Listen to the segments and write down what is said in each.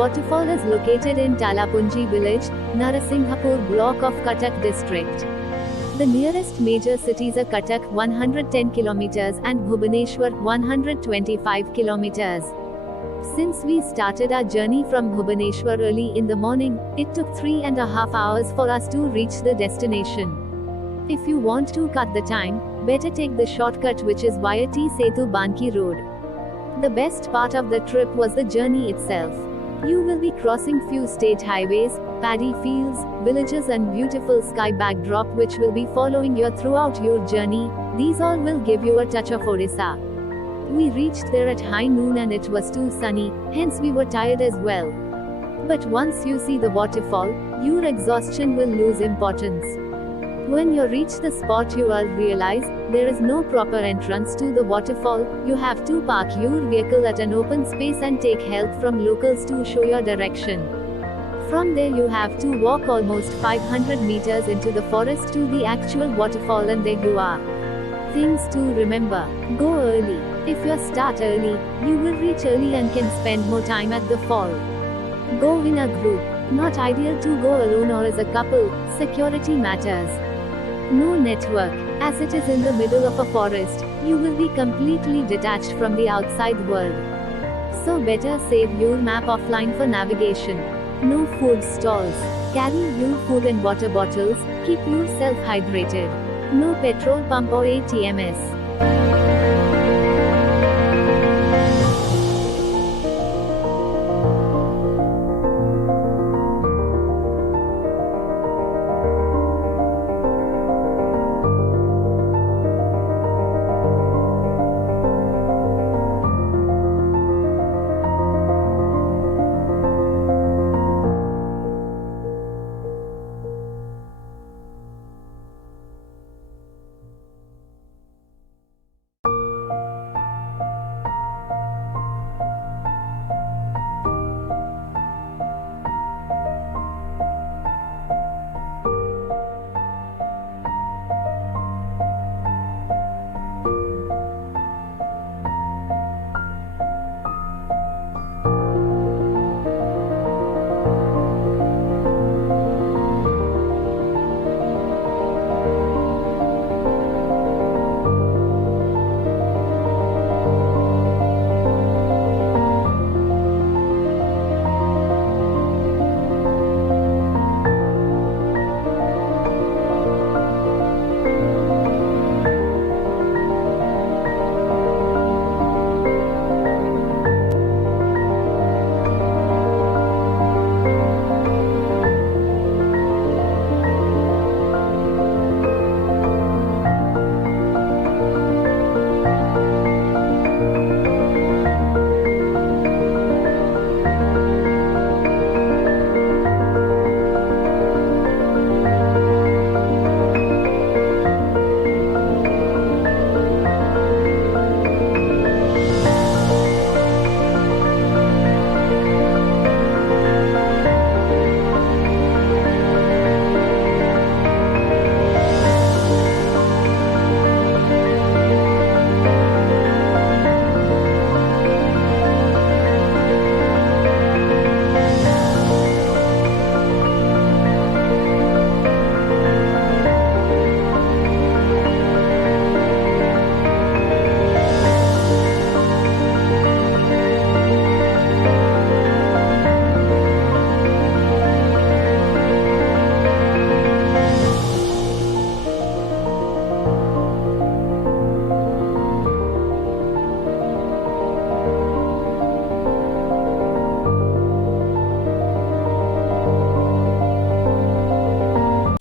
waterfall is located in Talapunji village, Narasinghpur block of Cuttack district. The nearest major cities are Cuttack 110 km and Bhubaneswar 125 km. Since we started our journey from Bhubaneswar early in the morning, it took 3.5 hours for us to reach the destination. If you want to cut the time, better take the shortcut which is via T Setu Banki Road. The best part of the trip was the journey itself. You will be crossing few state highways, paddy fields, villages and beautiful sky backdrop which will be following you throughout your journey. These all will give you a touch of Orissa. We reached there at high noon and it was too sunny, hence we were tired as well. But once you see the waterfall, your exhaustion will lose importance. When you reach the spot you will realize, there is no proper entrance to the waterfall. You have to park your vehicle at an open space and take help from locals to show your direction. From there you have to walk almost 500 meters into the forest to the actual waterfall and there you are. Things to remember. Go early. If you start early, you will reach early and can spend more time at the fall. Go in a group. Not ideal to go alone or as a couple, security matters. No network. As it is in the middle of a forest, you will be completely detached from the outside world. So better save your map offline for navigation. No food stalls. Carry your food and water bottles, keep yourself hydrated. No petrol pump or ATMs.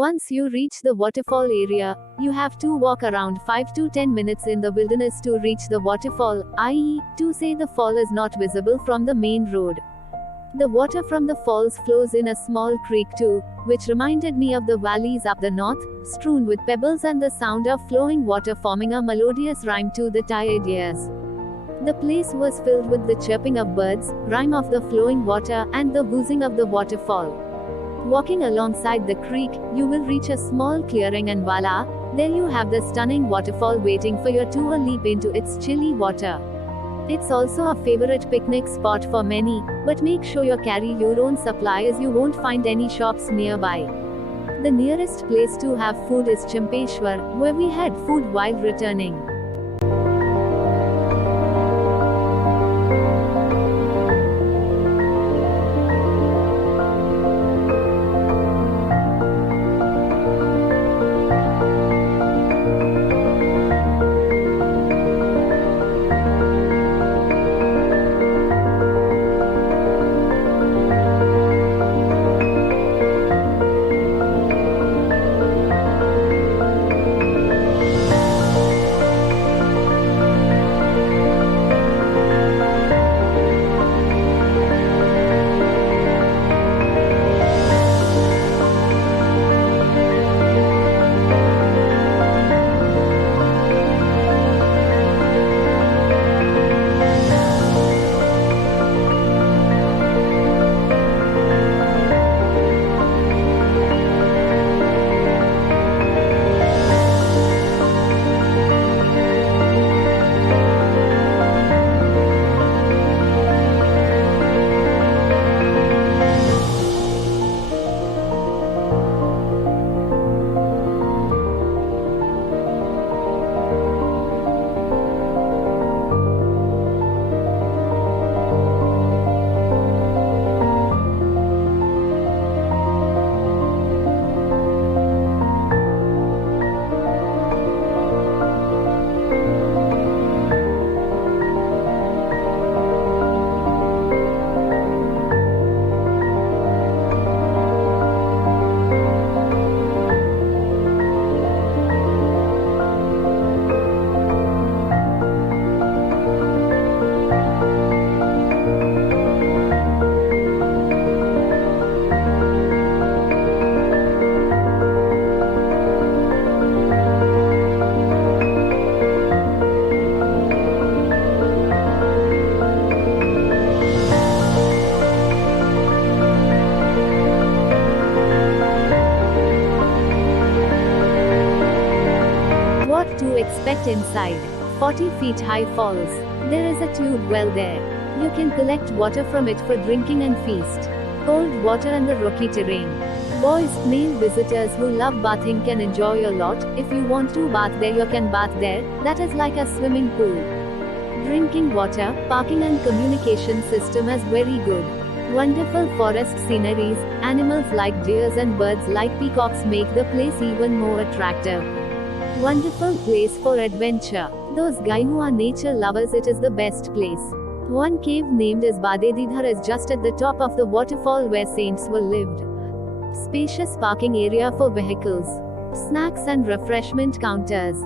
Once you reach the waterfall area, you have to walk around 5 to 10 minutes in the wilderness to reach the waterfall, i.e., to say the fall is not visible from the main road. The water from the falls flows in a small creek too, which reminded me of the valleys up the north, strewn with pebbles and the sound of flowing water forming a melodious rhyme to the tired ears. The place was filled with the chirping of birds, rhyme of the flowing water, and the whoosing of the waterfall. Walking alongside the creek, you will reach a small clearing and voila, there you have the stunning waterfall waiting for you to leap into its chilly water. It's also a favorite picnic spot for many, but make sure you carry your own supply as you won't find any shops nearby. The nearest place to have food is Champeshwar, where we had food while returning. What to expect inside? 40 feet high falls. There is a tube well there. You can collect water from it for drinking and feast. Cold water and the rocky terrain. Boys, male visitors who love bathing can enjoy a lot. If you want to bath there, you can bath there. That is like a swimming pool. Drinking water, parking and communication system is very good. Wonderful forest sceneries, animals like deers and birds like peacocks make the place even more attractive. Wonderful place for adventure. Those guys who are nature lovers, it is the best place. One cave named as DianDhar is just at the top of the waterfall where saints were lived. Spacious parking area for vehicles. Snacks and refreshment counters.